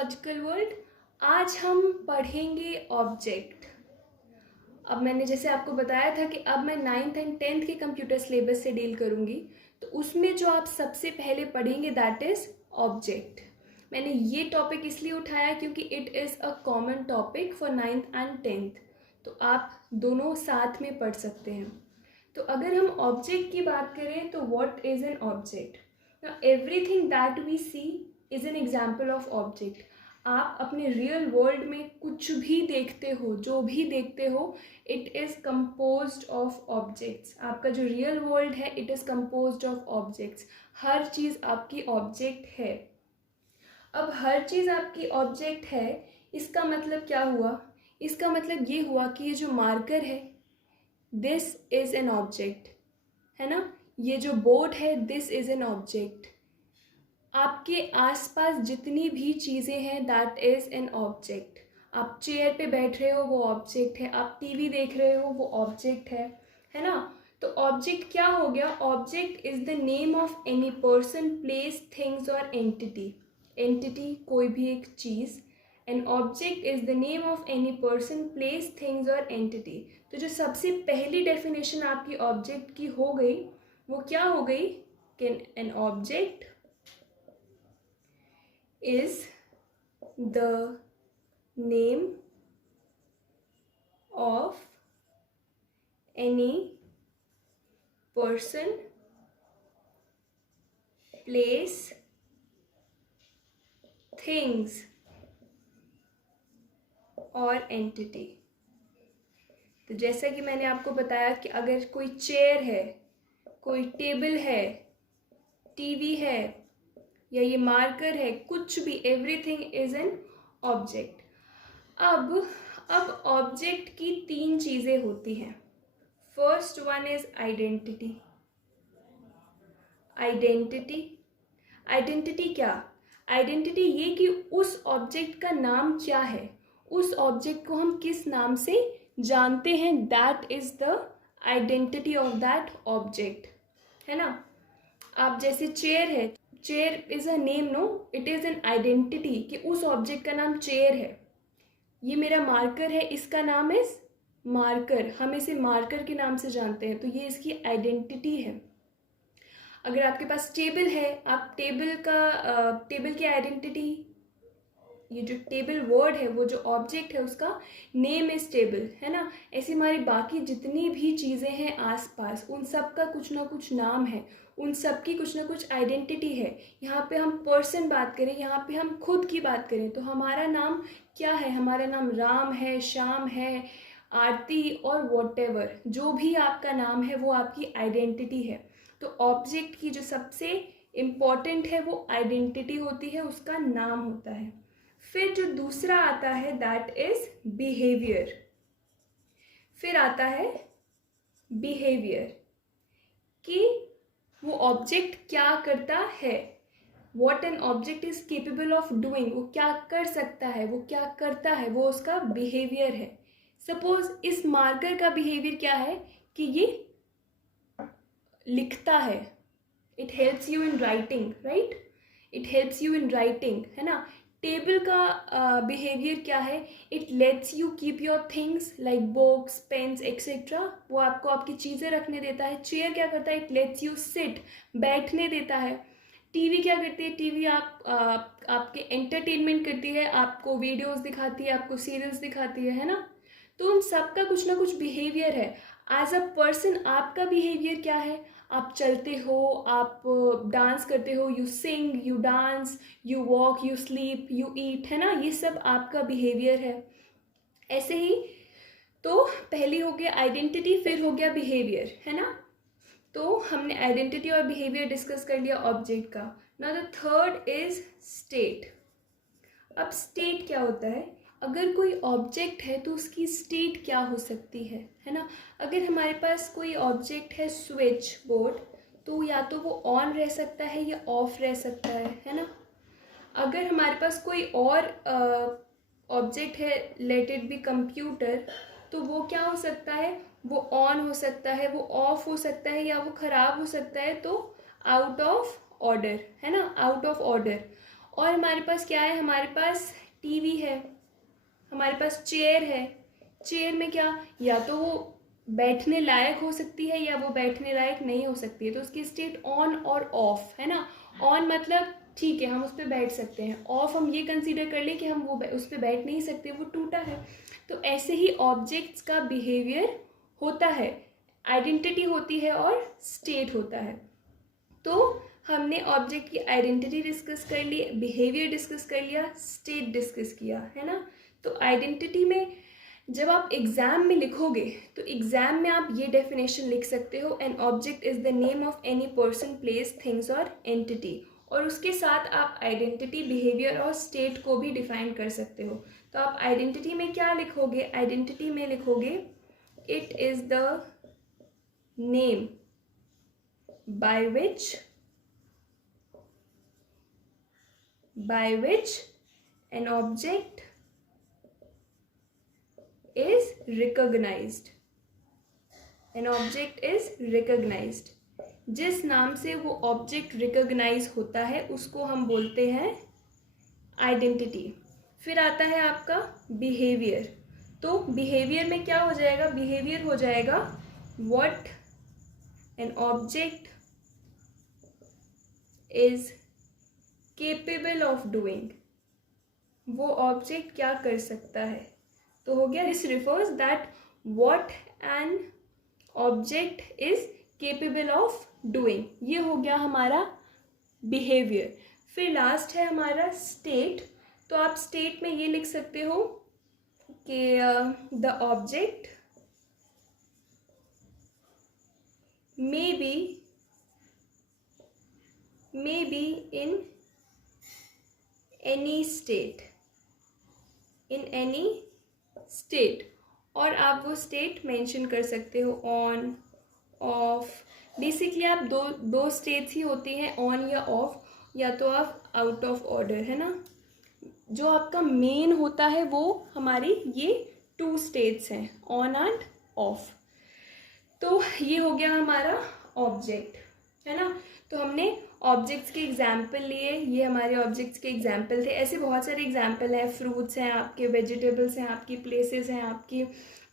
Logical world. आज हम पढ़ेंगे ऑब्जेक्ट। अब मैंने जैसे आपको बताया था कि अब मैं 9th एंड 10th के कंप्यूटर सिलेबस से डील करूँगी, तो उसमें जो आप सबसे पहले पढ़ेंगे दैट इज़ ऑब्जेक्ट। मैंने ये टॉपिक इसलिए उठाया क्योंकि it is a common topic for 9th and 10th, तो आप दोनों साथ में पढ़ सकते हैं। तो अगर हम ऑब्जेक्ट की बात करें तो what is an object? Now everything that we see is an example of object. आप अपने रियल वर्ल्ड में कुछ भी देखते हो, जो भी देखते हो, it is composed of objects. आपका जो रियल वर्ल्ड है it is composed of objects. हर चीज़ आपकी ऑब्जेक्ट है। अब हर चीज़ आपकी ऑब्जेक्ट है, इसका मतलब क्या हुआ? इसका मतलब ये हुआ कि ये जो मार्कर है दिस इज़ एन ऑब्जेक्ट, है ना। ये जो बोर्ड है दिस इज़ एन ऑब्जेक्ट। आपके आसपास जितनी भी चीज़ें हैं दैट इज़ एन ऑब्जेक्ट। आप चेयर पे बैठ रहे हो वो ऑब्जेक्ट है, आप टीवी देख रहे हो वो ऑब्जेक्ट है ना। तो ऑब्जेक्ट क्या हो गया? Object is the name of any person, place, things और एंटिटी। एंटिटी कोई भी एक चीज़, an object is the name of any person, place, things और एंटिटी। तो जो सबसे पहली डेफिनेशन आपकी ऑब्जेक्ट की हो गई वो क्या हो गई कि an object is the name of any person, place, things और entity। तो जैसा कि मैंने आपको बताया कि अगर कोई चेयर है, कोई टेबल है, टीवी है या ये मार्कर है, कुछ भी, एवरीथिंग इज एन ऑब्जेक्ट। अब ऑब्जेक्ट की तीन चीज़ें होती हैं। First one is identity. Identity identity क्या? आइडेंटिटी ये कि उस ऑब्जेक्ट का नाम क्या है, उस ऑब्जेक्ट को हम किस नाम से जानते हैं, that is the identity of that object, है ना। आप जैसे चेयर है, chair is a name, no, it is an identity कि उस ऑब्जेक्ट का नाम चेयर है। ये मेरा मार्कर है, इसका नाम इज मार्कर, हम इसे मार्कर के नाम से जानते हैं, तो ये इसकी आइडेंटिटी है। अगर आपके पास टेबल है, आप टेबल की आइडेंटिटी, ये जो टेबल वर्ड है वो जो ऑब्जेक्ट है उसका नेम इज टेबल, है ना। ऐसी हमारी बाकी जितनी भी चीज़ें हैं आसपास, उन सब का कुछ ना कुछ नाम है, उन सब की कुछ ना कुछ आइडेंटिटी है। यहाँ पे हम पर्सन बात करें, यहाँ पे हम खुद की बात करें, तो हमारा नाम क्या है? हमारा नाम राम है, श्याम है, आरती और वॉटेवर, जो भी आपका नाम है वो आपकी आइडेंटिटी है। तो ऑब्जेक्ट की जो सबसे इम्पॉर्टेंट है वो आइडेंटिटी होती है, उसका नाम होता है। फिर जो दूसरा आता है दैट इज बिहेवियर। फिर आता है बिहेवियर कि वो ऑब्जेक्ट क्या करता है, what an object is capable of doing, वो क्या कर सकता है, वो क्या करता है, वो उसका बिहेवियर है। सपोज इस मार्कर का बिहेवियर क्या है कि ये लिखता है, it helps you in writing, right, it helps you in writing, है ना। टेबल का बिहेवियर क्या है? It lets you keep your things like books, pens etcetera, वो आपको आपकी चीज़ें रखने देता है। चेयर क्या करता है? इट लेट्स यू सिट, बैठने देता है। टीवी क्या करती है? टीवी आपके एंटरटेनमेंट करती है, आपको वीडियोस दिखाती है, आपको सीरियल्स दिखाती है ना। तो उन सब का कुछ ना कुछ बिहेवियर है। एज अ पर्सन आपका बिहेवियर क्या है? आप चलते हो, आप डांस करते हो, you sing, you dance, you walk, you sleep, you eat, है ना। ये सब आपका बिहेवियर है। ऐसे ही तो पहली हो गया आइडेंटिटी, फिर हो गया बिहेवियर, है ना। तो हमने आइडेंटिटी और बिहेवियर डिस्कस कर लिया ऑब्जेक्ट का। Now the third is state. अब स्टेट क्या होता है? अगर कोई ऑब्जेक्ट है तो उसकी स्टेट क्या हो सकती है ना। अगर हमारे पास कोई ऑब्जेक्ट है स्विच बोर्ड, तो या तो वो ऑन रह सकता है या ऑफ रह सकता है ना। अगर हमारे पास कोई और ऑब्जेक्ट है, लेट इट बी कंप्यूटर, तो वो क्या हो सकता है? वो ऑन हो सकता है, वो ऑफ हो सकता है, या वो ख़राब हो सकता है, तो आउट ऑफ ऑर्डर, है ना, आउट ऑफ ऑर्डर। और हमारे पास क्या है, हमारे पास टीवी है, हमारे पास चेयर है। चेयर में क्या, या तो वो बैठने लायक हो सकती है या वो बैठने लायक नहीं हो सकती है, तो उसकी स्टेट ऑन और ऑफ है ना। ऑन मतलब ठीक है हम उस पर बैठ सकते हैं, ऑफ हम ये कंसीडर कर लें कि हम वो उस पर बैठ नहीं सकते, वो टूटा है। तो ऐसे ही ऑब्जेक्ट्स का बिहेवियर होता है, आइडेंटिटी होती है और स्टेट होता है। तो हमने ऑब्जेक्ट की आइडेंटिटी डिस्कस कर ली, बिहेवियर डिस्कस कर लिया, स्टेट डिस्कस किया, है ना। तो आइडेंटिटी में जब आप एग्जाम में लिखोगे तो एग्जाम में आप ये डेफिनेशन लिख सकते हो, an object is the name of any person, place, things और एंटिटी। और उसके साथ आप आइडेंटिटी, बिहेवियर और स्टेट को भी डिफाइन कर सकते हो। तो आप आइडेंटिटी में क्या लिखोगे, आइडेंटिटी में लिखोगे it is the name by which an object is recognized. An object is recognized. जिस नाम से वो ऑब्जेक्ट रिकॉग्नाइज होता है उसको हम बोलते हैं आइडेंटिटी। फिर आता है आपका बिहेवियर। तो बिहेवियर में क्या हो जाएगा, बिहेवियर हो जाएगा what an object is capable of doing, वो ऑब्जेक्ट क्या कर सकता है। तो हो गया, this refers that what an object is capable of doing, ये हो गया हमारा बिहेवियर। फिर लास्ट है हमारा स्टेट। तो आप स्टेट में ये लिख सकते हो कि the object may be in any state, और आप वो स्टेट मेंशन कर सकते हो, ऑन, ऑफ। बेसिकली आप दो स्टेट्स ही होती हैं, ऑन या ऑफ, या तो आप आउट ऑफ ऑर्डर, है ना। जो आपका मेन होता है वो हमारी ये 2 स्टेट्स हैं, ऑन एंड ऑफ। तो ये हो गया हमारा ऑब्जेक्ट, है ना। तो हमने ऑब्जेक्ट्स के एग्जाम्पल लिए, ये हमारे ऑब्जेक्ट्स के एग्जाम्पल थे। ऐसे बहुत सारे एग्जाम्पल हैं, फ्रूट्स हैं आपके, वेजिटेबल्स हैं आपकी, प्लेसेस हैं आपकी।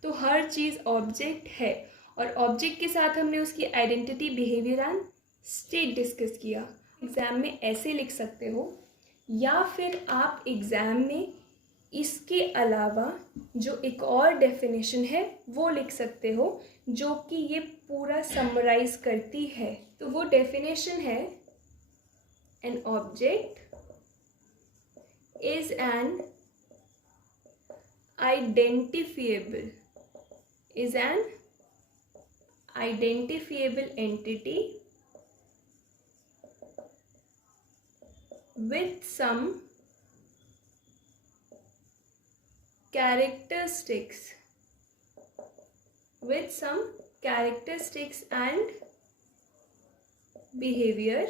तो हर चीज़ ऑब्जेक्ट है, और ऑब्जेक्ट के साथ हमने उसकी identity, behaviour and state discuss किया। एग्ज़ाम में ऐसे लिख सकते हो, या फिर आप एग्ज़ाम में इसके अलावा जो एक और डेफिनेशन है वो लिख सकते हो, जो कि ये पूरा समराइज करती है। तो वो डेफिनेशन है, an object is an identifiable entity with some characteristics and behavior।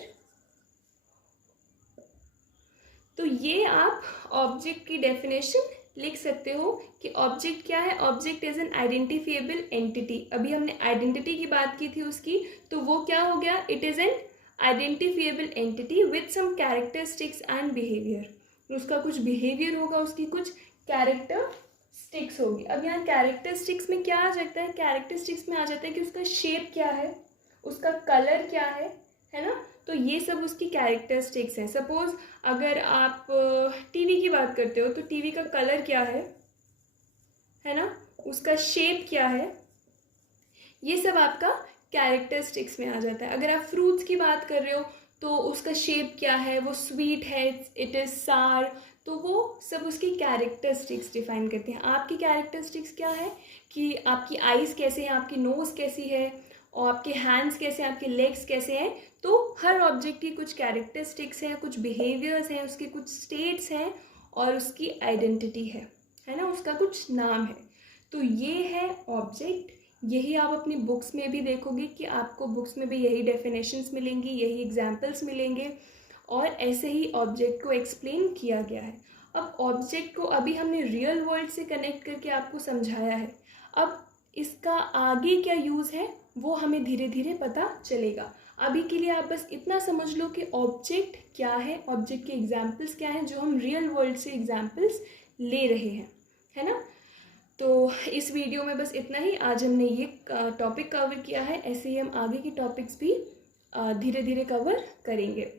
तो ये आप ऑब्जेक्ट की डेफिनेशन लिख सकते हो कि ऑब्जेक्ट क्या है। Object is an identifiable entity. अभी हमने आइडेंटिटी की बात की थी उसकी, तो वो क्या हो गया, it is an identifiable entity with some characteristics and behaviour. उसका कुछ बिहेवियर होगा, उसकी कुछ कैरेक्टरिस्टिक्स होगी। अब यहाँ कैरेक्टरिस्टिक्स में क्या आ जाता है, कैरेक्टरिस्टिक्स में आ जाता है कि उसका शेप क्या है, उसका कलर क्या है ना। तो ये सब उसकी कैरेक्टरिस्टिक्स हैं। सपोज अगर आप टीवी की बात करते हो तो टीवी का कलर क्या है ना, उसका शेप क्या है, ये सब आपका कैरेक्टरिस्टिक्स में आ जाता है। अगर आप फ्रूट्स की बात कर रहे हो तो उसका शेप क्या है, वो स्वीट है, इट इज़ सार, तो वो सब उसकी कैरेक्टरिस्टिक्स डिफाइन करते हैं। आपकी कैरेक्टरिस्टिक्स क्या है कि आपकी आईज़ कैसे हैं, आपकी नोज़ कैसी है, और आपके हैंड्स कैसे हैं, आपके लेग्स कैसे हैं। तो हर ऑब्जेक्ट की कुछ कैरेक्टरिस्टिक्स हैं, कुछ बिहेवियर्स हैं, उसके कुछ स्टेट्स हैं और उसकी आइडेंटिटी है ना, उसका कुछ नाम है। तो ये है ऑब्जेक्ट। यही आप अपनी बुक्स में भी देखोगे कि आपको बुक्स में भी यही डेफिनेशंस मिलेंगी, यही एग्जाम्पल्स मिलेंगे, और ऐसे ही ऑब्जेक्ट को एक्सप्लेन किया गया है। अब ऑब्जेक्ट को अभी हमने रियल वर्ल्ड से कनेक्ट करके आपको समझाया है। अब इसका आगे क्या यूज़ है वो हमें धीरे धीरे पता चलेगा। अभी के लिए आप बस इतना समझ लो कि ऑब्जेक्ट क्या है, ऑब्जेक्ट के एग्जाम्पल्स क्या हैं जो हम रियल वर्ल्ड से एग्जाम्पल्स ले रहे हैं, है ना। तो इस वीडियो में बस इतना ही। आज हमने ये टॉपिक कवर किया है, ऐसे ही हम आगे के टॉपिक्स भी धीरे धीरे कवर करेंगे।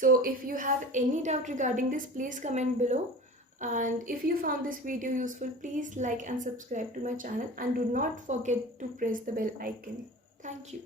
So if you have any doubt regarding this, please comment below, and if you found this video useful, please like and subscribe to my channel, and do not forget to press the bell icon. Thank you.